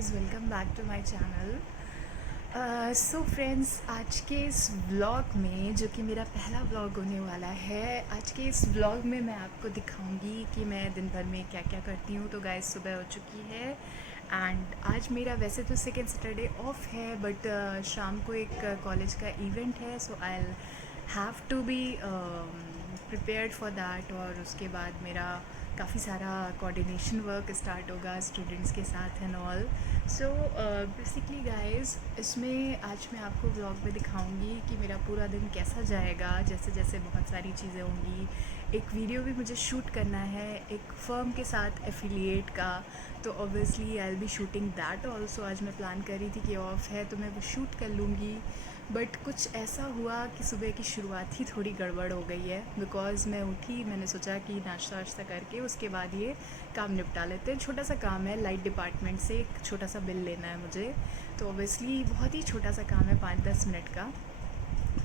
Guys, welcome back to my channel. So friends, आज के इस व्लॉग में, जो कि मेरा पहला व्लॉग होने वाला है, आज के इस व्लॉग में मैं आपको दिखाऊंगी कि मैं दिन भर में क्या क्या करती हूँ। तो गाइस, सुबह हो चुकी है एंड आज मेरा वैसे तो सेकेंड सैटरडे ऑफ है, बट शाम को एक कॉलेज का इवेंट है, so I have to be prepared for that. और उसके बाद मेरा काफ़ी सारा कोऑर्डिनेशन वर्क स्टार्ट होगा स्टूडेंट्स के साथ and all. So basically guys, इसमें आज मैं आपको व्लॉग में दिखाऊंगी कि मेरा पूरा दिन कैसा जाएगा। जैसे जैसे बहुत सारी चीज़ें होंगी, एक वीडियो भी मुझे शूट करना है एक फ़र्म के साथ एफिलिएट का, तो obviously I will B shooting that also. आज मैं प्लान कर रही थी कि ऑफ है तो मैं वो शूट कर लूँगी, बट कुछ ऐसा हुआ कि सुबह की शुरुआत ही थोड़ी गड़बड़ हो गई है। बिकॉज़ मैं उठी, मैंने सोचा कि नाश्ता वाश्ता करके उसके बाद ये काम निपटा लेते हैं। छोटा सा काम है, लाइट डिपार्टमेंट से एक छोटा सा बिल लेना है मुझे, तो ऑब्वियसली बहुत ही छोटा सा काम है, 5-10 मिनट का।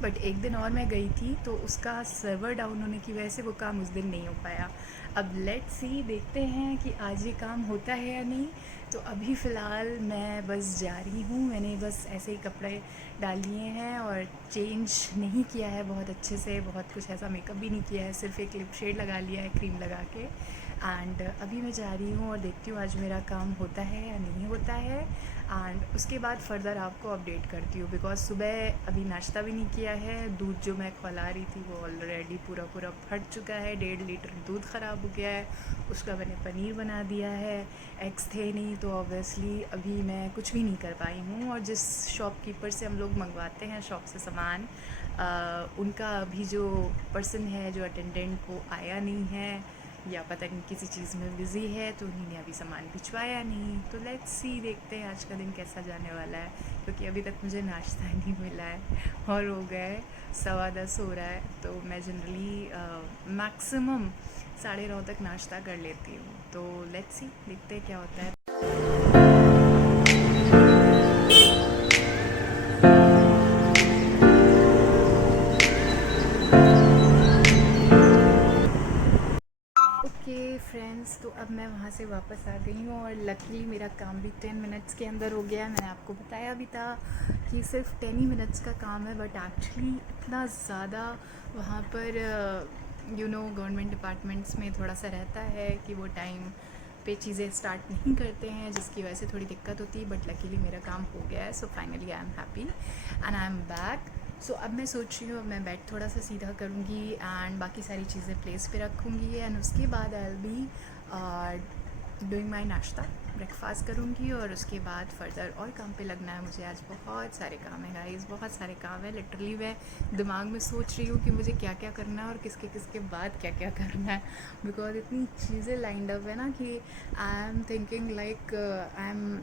बट एक दिन और मैं गई थी तो उसका सर्वर डाउन होने की वजह से वो काम उस दिन नहीं हो पाया। अब लेट्स सी, देखते हैं कि आज ये काम होता है या नहीं। तो अभी फ़िलहाल मैं बस जा रही हूँ। मैंने बस ऐसे ही कपड़े डाल लिए हैं और चेंज नहीं किया है बहुत अच्छे से, बहुत कुछ ऐसा मेकअप भी नहीं किया है, सिर्फ एक लिप शेड लगा लिया है क्रीम लगा के। एंड अभी मैं जा रही हूँ और देखती हूँ आज मेरा काम होता है या नहीं होता है, एंड उसके बाद फर्दर आपको अपडेट करती हूँ। बिकॉज़ सुबह अभी नाश्ता भी नहीं किया है, दूध जो मैं खौला रही थी वो ऑलरेडी पूरा फट चुका है, 1.5 लीटर दूध ख़राब हो गया है। उसका मैंने पनीर बना दिया है, एग्स थे नहीं, तो ऑब्वियसली अभी मैं कुछ भी नहीं कर पाई हूँ। और जिस शॉपकीपर से हम लोग मंगवाते हैं शॉप से सामान, उनका अभी जो पर्सन है, जो अटेंडेंट, वो आया नहीं है, या पता नहीं किसी चीज़ में बिज़ी है, तो उन्हीं ने अभी सामान भिजवाया नहीं। तो लेट्स सी, देखते हैं आज का दिन कैसा जाने वाला है, क्योंकि अभी तक मुझे नाश्ता नहीं मिला है और हो गए 10:15 हो रहा है। तो मैं जनरली मैक्सिमम 9:30 तक नाश्ता कर लेती हूँ। तो लेट्स सी, देखते हैं क्या होता है। ओके फ्रेंड्स, तो अब मैं वहाँ से वापस आ गई हूँ और लकीली मेरा काम भी 10 मिनट्स के अंदर हो गया। मैंने आपको बताया भी था कि सिर्फ 10 ही मिनट्स का काम है, बट एक्चुअली इतना ज़्यादा वहाँ पर गवर्नमेंट डिपार्टमेंट्स में थोड़ा सा रहता है कि वो टाइम पे चीज़ें स्टार्ट नहीं करते हैं, जिसकी वजह से थोड़ी दिक्कत होती है। बट लकीली मेरा काम हो गया है, so finally I am happy and I am back. So अब मैं सोच रही हूँ मैं बेड थोड़ा सा सीधा करूँगी एंड बाकी सारी चीज़ें प्लेस पे रखूँगी, एंड उसके बाद आई विल बी डूइंग माई नाश्ता, ब्रेकफास्ट करूँगी, और उसके बाद फर्दर और काम पे लगना है मुझे। आज बहुत सारे काम है गाइस, बहुत सारे काम है। लिटरली मैं दिमाग में सोच रही हूँ कि मुझे क्या क्या करना है और किसके किसके बाद क्या क्या करना है, बिकॉज इतनी चीज़ें लाइंड अप है ना कि I am thinking like I am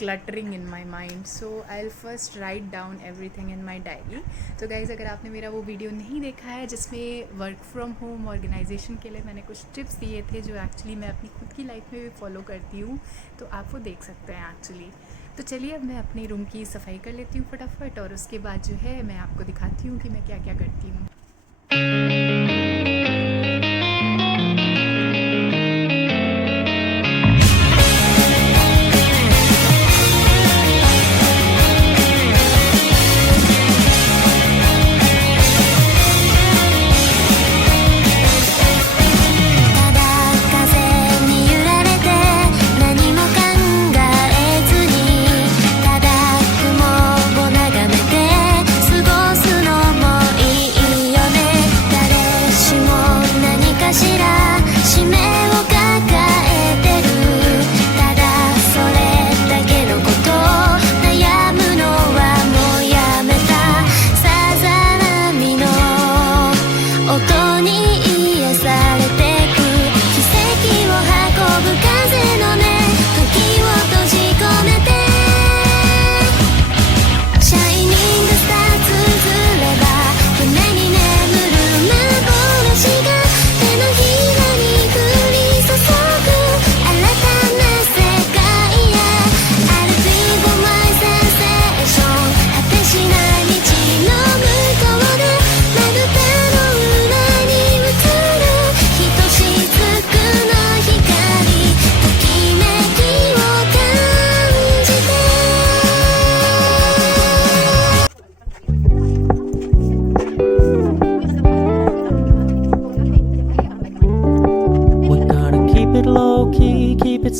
cluttering in my mind. So I'll first write down everything in my diary. तो गाइज़, अगर आपने मेरा वो वीडियो नहीं देखा है जिसमें वर्क फ्रॉम होम ऑर्गेनाइजेशन के लिए मैंने कुछ टिप्स दिए थे, जो एक्चुअली मैं अपनी खुद की लाइफ में भी फॉलो करती हूँ, तो आप वो देख सकते हैं एक्चुअली। तो चलिए, अब मैं अपने रूम की सफाई कर लेती हूँ फटाफट, और उसके बाद जो है मैं आपको दिखाती हूँ कि मैं क्या क्या करती हूँ।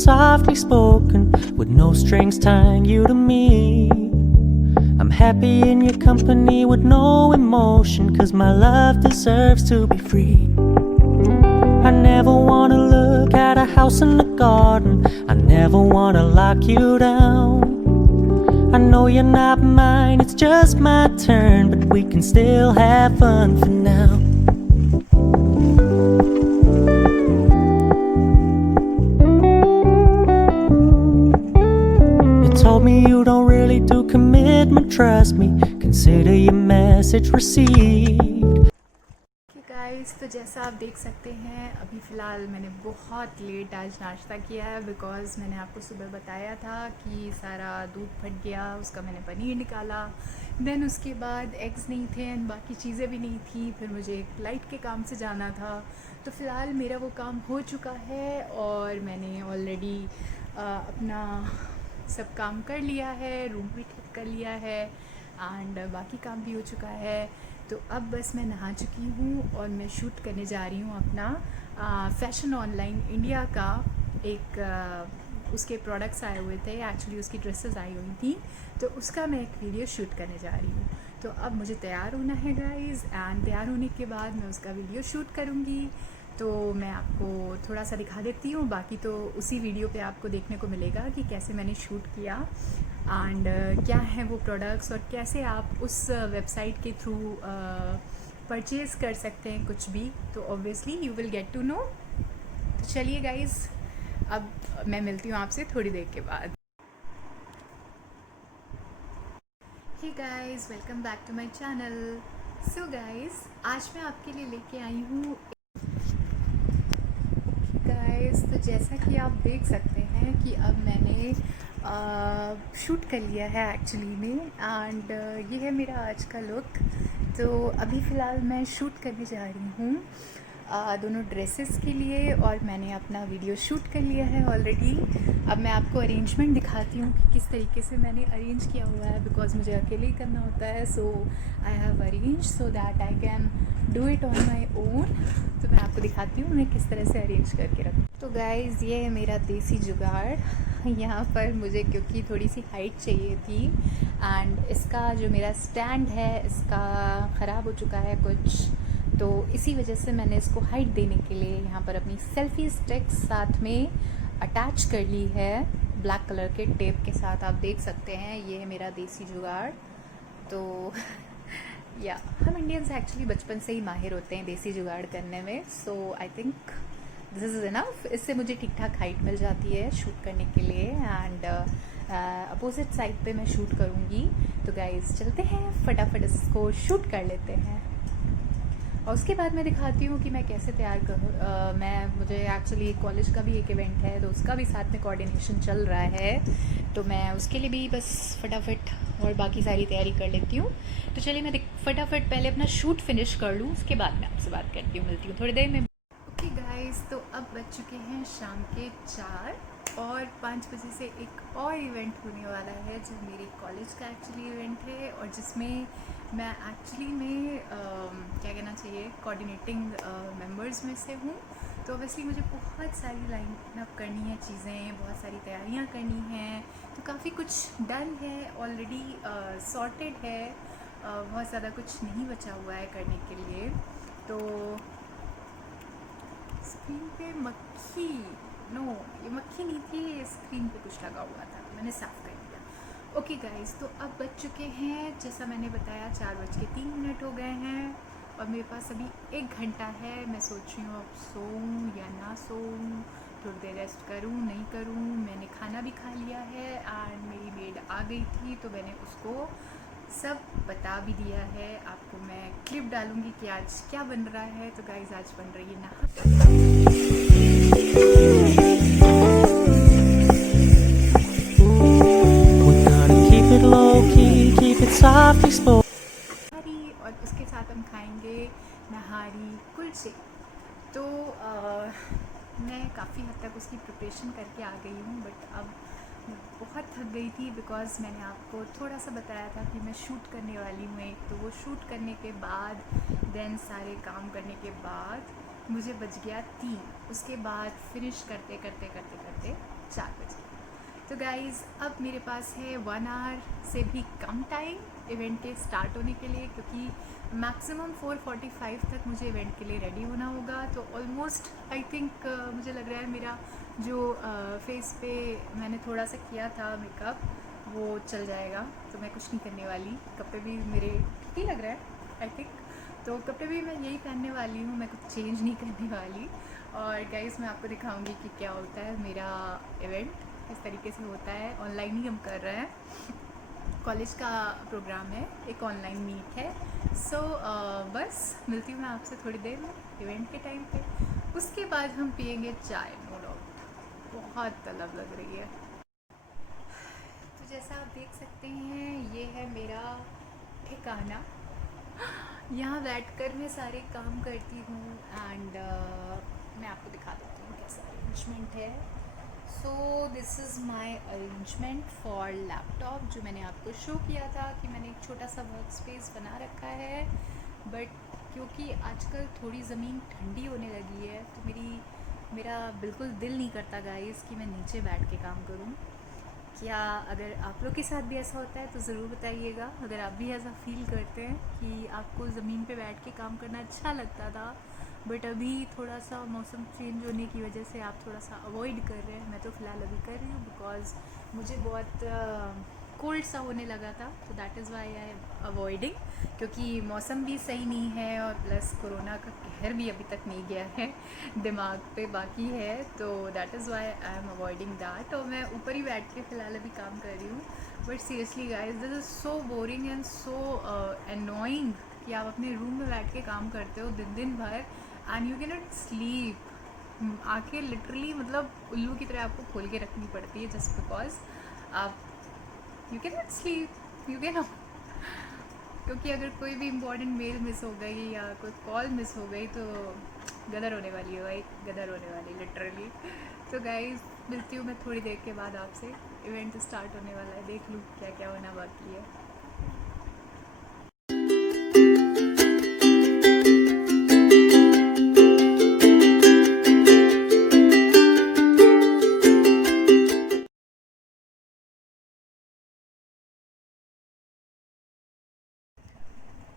softly spoken, with no strings tying you to me. I'm happy in your company with no emotion, 'cause my love deserves to be free. I never wanna look at a house in the garden, I never wanna lock you down. I know you're not mine, it's just my turn, but we can still have fun for now. You told me you don't really do commitment, trust me, consider your message received. Guys, तो जैसा आप देख सकते हैं अभी फ़िलहाल मैंने बहुत लेट आज नाश्ता किया है, बिकॉज़ मैंने आपको सुबह बताया था कि सारा दूध फट गया, उसका मैंने पनीर निकाला, देन उसके बाद एग्स नहीं थे एंड बाकी चीज़ें भी नहीं थी, फिर मुझे एक लाइट के काम से जाना था। तो फ़िलहाल मेरा वो काम हो चुका है और मैंने ऑलरेडी अपना सब काम कर लिया है, रूम भी ठीक कर लिया है एंड बाकी काम भी हो चुका है। तो अब बस मैं नहा चुकी हूँ और मैं शूट करने जा रही हूँ अपना फैशन ऑनलाइन इंडिया का एक उसके प्रोडक्ट्स आए हुए थे, एक्चुअली उसकी ड्रेसेस आई हुई थी, तो उसका मैं एक वीडियो शूट करने जा रही हूँ। तो अब मुझे तैयार होना है गाइज़, एंड तैयार होने के बाद मैं उसका वीडियो शूट करूँगी। तो मैं आपको थोड़ा सा दिखा देती हूँ, बाकी तो उसी वीडियो पे आपको देखने को मिलेगा कि कैसे मैंने शूट किया एंड क्या है वो प्रोडक्ट्स और कैसे आप उस वेबसाइट के थ्रू परचेज़ कर सकते हैं कुछ भी। तो obviously you will get to know. तो चलिए गाइज़, अब मैं मिलती हूँ आपसे थोड़ी देर के बाद। Hey guys, welcome back to my channel. So guys, आज मैं आपके लिए लेके आई हूँ गाइज़, तो जैसा कि आप देख सकते हैं कि अब मैंने शूट कर लिया है एक्चुअली में, एंड ये है मेरा आज का लुक। तो अभी फ़िलहाल मैं शूट करने जा रही हूँ दोनों ड्रेसेस के लिए और मैंने अपना वीडियो शूट कर लिया है ऑलरेडी। अब मैं आपको अरेंजमेंट दिखाती हूँ कि किस तरीके से मैंने अरेंज किया हुआ है, बिकॉज़ मुझे अकेले ही करना होता है। So I have arrange so that I can do it on my own. तो मैं आपको दिखाती हूँ मैं किस तरह से अरेंज करके रखूँ। तो गाइज़, ये है मेरा देसी जुगाड़। यहाँ पर मुझे क्योंकि थोड़ी सी हाइट चाहिए थी एंड इसका जो मेरा स्टैंड है इसका ख़राब हो चुका है कुछ, तो इसी वजह से मैंने इसको हाइट देने के लिए यहाँ पर अपनी सेल्फ़ी स्टिक साथ में अटैच कर ली है ब्लैक कलर के टेप के साथ। आप देख सकते हैं ये है मेरा देसी जुगाड़। तो या हम इंडियंस एक्चुअली बचपन से ही माहिर होते हैं देसी जुगाड़ करने में। So I think this is enough. इससे मुझे ठीक ठाक हाइट मिल जाती है शूट करने के लिए एंड अपोजिट साइड पे मैं शूट करूँगी। तो गाइज़ चलते हैं, फटाफट इसको शूट कर लेते हैं और उसके बाद मैं दिखाती हूँ कि मैं कैसे तैयार करूँ। मुझे एक्चुअली कॉलेज का भी एक इवेंट है, तो उसका भी साथ में कोऑर्डिनेशन चल रहा है, तो मैं उसके लिए भी बस फटाफट और बाकी सारी तैयारी कर लेती हूँ। तो चलिए मैं फटाफट पहले अपना शूट फिनिश कर लूँ, उसके बाद मैं आपसे बात करती हूँ, मिलती हूँ थोड़ी देर में। ओके गाइस, तो अब बज चुके हैं शाम के 4 और 5 बजे से एक और इवेंट होने वाला है जो मेरे कॉलेज का एक्चुअली इवेंट है और जिसमें मैं एक्चुअली में क्या कहना चाहिए कोऑर्डिनेटिंग मेंबर्स में से हूँ। तो ऑब्वियसली मुझे बहुत सारी लाइन अप करनी है, चीज़ें बहुत सारी तैयारियाँ करनी हैं, तो काफ़ी कुछ डन है ऑलरेडी, सॉर्टेड है, बहुत ज़्यादा कुछ नहीं बचा हुआ है करने के लिए। तो स्क्रीन पे मक्खी, नो ये मक्खी नहीं थी, ये स्क्रीन पे कुछ लगा हुआ था, मैंने साफ़ कर दिया। ओके गाइस, तो अब बज चुके हैं जैसा मैंने बताया 4:03 हो गए हैं और मेरे पास अभी 1 घंटा है। मैं सोच रही हूँ अब सोऊं या ना सोऊं, थोड़ी देर रेस्ट करूँ नहीं करूँ। मैंने खाना भी खा लिया है एंड मेरी मेड आ गई थी तो मैंने उसको सब बता भी दिया है। आपको मैं क्लिप डालूंगी कि आज क्या बन रहा है। तो गाइस आज बन रही है नहारी और उसके साथ हम खाएंगे नहारी कुलचे। तो मैं काफ़ी हद तक उसकी प्रिपरेशन करके आ गई हूँ, बट अब मैं बहुत थक गई थी बिकॉज़ मैंने आपको थोड़ा सा बताया था कि मैं शूट करने वाली हूँ एक, तो वो शूट करने के बाद देन सारे काम करने के बाद मुझे बज गया 3। उसके बाद फिनिश करते करते करते करते 4 बजे। तो गाइज़ अब मेरे पास है 1 आवर से भी कम टाइम इवेंट के स्टार्ट होने के लिए, क्योंकि मैक्सिमम 4:45 तक मुझे इवेंट के लिए रेडी होना होगा। तो ऑलमोस्ट आई थिंक मुझे लग रहा है मेरा जो फेस पे मैंने थोड़ा सा किया था मेकअप वो चल जाएगा, तो मैं कुछ नहीं करने वाली। कपड़े भी मेरे ठीक ही लग रहा है आई थिंक, तो कपड़े भी मैं यही पहनने वाली हूँ, मैं कुछ चेंज नहीं करने वाली। और गाइस मैं आपको दिखाऊंगी कि क्या होता है मेरा इवेंट, किस तरीके से होता है। ऑनलाइन ही हम कर रहे हैं, कॉलेज का प्रोग्राम है, एक ऑनलाइन मीट है। सो बस मिलती हूँ मैं आपसे थोड़ी देर में इवेंट के टाइम पे। उसके बाद हम पियेंगे चाय, नो डाउट। बहुत तलब लग रही है। तो जैसा आप देख सकते हैं ये है मेरा ठिकाना, यहाँ बैठकर मैं सारे काम करती हूँ। एंड मैं आपको दिखा देती हूँ कैसा अरेंजमेंट है। So this is my arrangement for laptop, जो मैंने आपको शो किया था कि मैंने एक छोटा सा वर्क स्पेस बना रखा है। बट क्योंकि आजकल थोड़ी ज़मीन ठंडी होने लगी है तो मेरा बिल्कुल दिल नहीं करता गाइस कि मैं नीचे बैठ के काम करूँ। क्या अगर आप लोग के साथ भी ऐसा होता है तो ज़रूर बताइएगा। अगर आप भी ऐसा फील करते हैं कि आपको ज़मीन पे बैठ के काम करना अच्छा लगता था, बट अभी थोड़ा सा मौसम चेंज होने की वजह से आप थोड़ा सा अवॉइड कर रहे हैं। मैं तो फ़िलहाल अभी कर रही हूँ बिकॉज़ मुझे बहुत कोल्ड सा होने लगा था, तो that is why I am avoiding. क्योंकि मौसम भी सही नहीं है और प्लस कोरोना का कहर भी अभी तक नहीं गया है, दिमाग पे बाकी है, तो that is why I am avoiding that. और मैं ऊपर ही बैठ के फ़िलहाल अभी काम कर रही हूँ। But seriously guys this is so boring and so annoying कि आप अपने रूम में बैठ के काम करते हो दिन भर and you can not sleep. आंखें लिटरली मतलब उल्लू की तरह आपको खोल के रखनी पड़ती है जस्ट बिकॉज आप you can not sleep, you can. क्योंकि अगर कोई भी इम्पॉर्टेंट मेल मिस हो गई या कोई कॉल मिस हो गई तो गदर होने वाली है भाई, गदर होने वाली लिटरली। तो गाइज मिलती हूँ मैं थोड़ी देर के बाद आपसे। इवेंट स्टार्ट होने वाला है, देख लूँ क्या क्या होना बाकी है।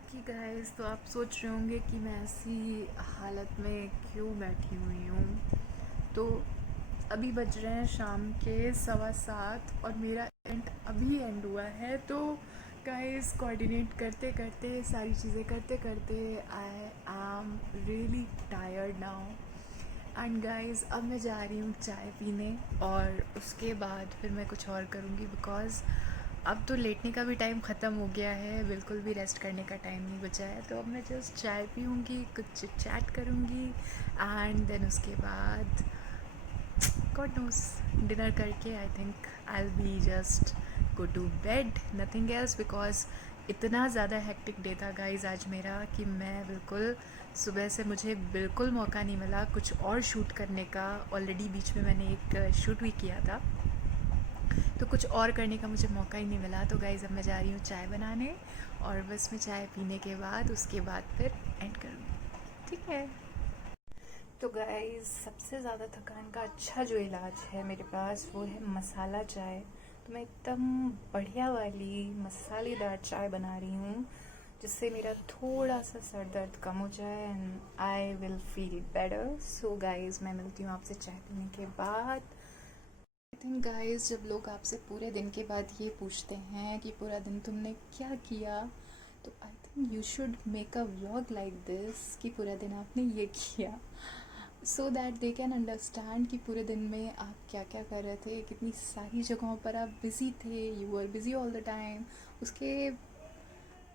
कि गाइस तो आप सोच रहे होंगे कि मैं ऐसी हालत में क्यों बैठी हुई हूँ। तो अभी बज रहे हैं शाम के 7:15 और मेरा इवेंट अभी एंड हुआ है। तो गाइस कोऑर्डिनेट करते करते सारी चीज़ें करते करते I am really tired now. And guys अब मैं जा रही हूँ चाय पीने और उसके बाद फिर मैं कुछ और करूँगी बिकॉज़ अब तो लेटने का भी टाइम ख़त्म हो गया है, बिल्कुल भी रेस्ट करने का टाइम नहीं बचा है। तो अब मैं जस्ट चाय पीऊँगी, कुछ चैट करूँगी एंड देन उसके बाद गॉड नोस डिनर करके I think I will be just go to bed, nothing else. Because इतना ज़्यादा हेक्टिक डे था गाइज आज मेरा कि मैं बिल्कुल सुबह से मुझे बिल्कुल मौका नहीं मिला कुछ और शूट करने का। ऑलरेडी बीच में मैंने एक शूट भी किया था, तो कुछ और करने का मुझे मौका ही नहीं मिला। तो गाइज़ अब मैं जा रही हूँ चाय बनाने और बस मैं चाय पीने के बाद उसके बाद फिर एंड करूँगी, ठीक है। तो गाइज़ सबसे ज़्यादा थकान का अच्छा जो इलाज है मेरे पास वो है मसाला चाय। तो मैं एकदम बढ़िया वाली मसालेदार चाय बना रही हूँ जिससे मेरा थोड़ा सा सर दर्द कम हो जाए and I will feel better. So guys मैं मिलती हूँ आपसे चाय पीने के बाद। आई थिंक गाइज जब लोग आपसे पूरे दिन के बाद ये पूछते हैं कि पूरा दिन तुमने क्या किया, तो आई think you should make a vlog like this कि पूरा दिन आपने ये किया, so that they can understand कि पूरे दिन में आप क्या क्या कर रहे थे, कितनी सारी जगहों पर आप बिज़ी थे, you are busy all the time. उसके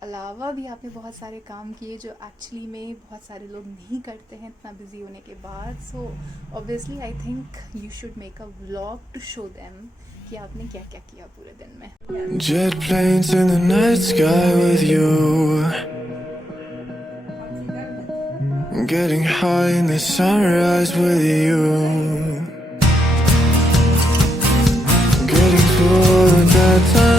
अलावा भी आपने बहुत सारे काम किए जो एक्चुअली में बहुत सारे लोग नहीं करते हैं इतना बिजी होने के बाद। So obviously I think you should make a vlog to show them कि आपने क्या क्या किया पूरे दिन में। Jet planes in the night sky with you, getting high in the sunrise with you, getting to all of that time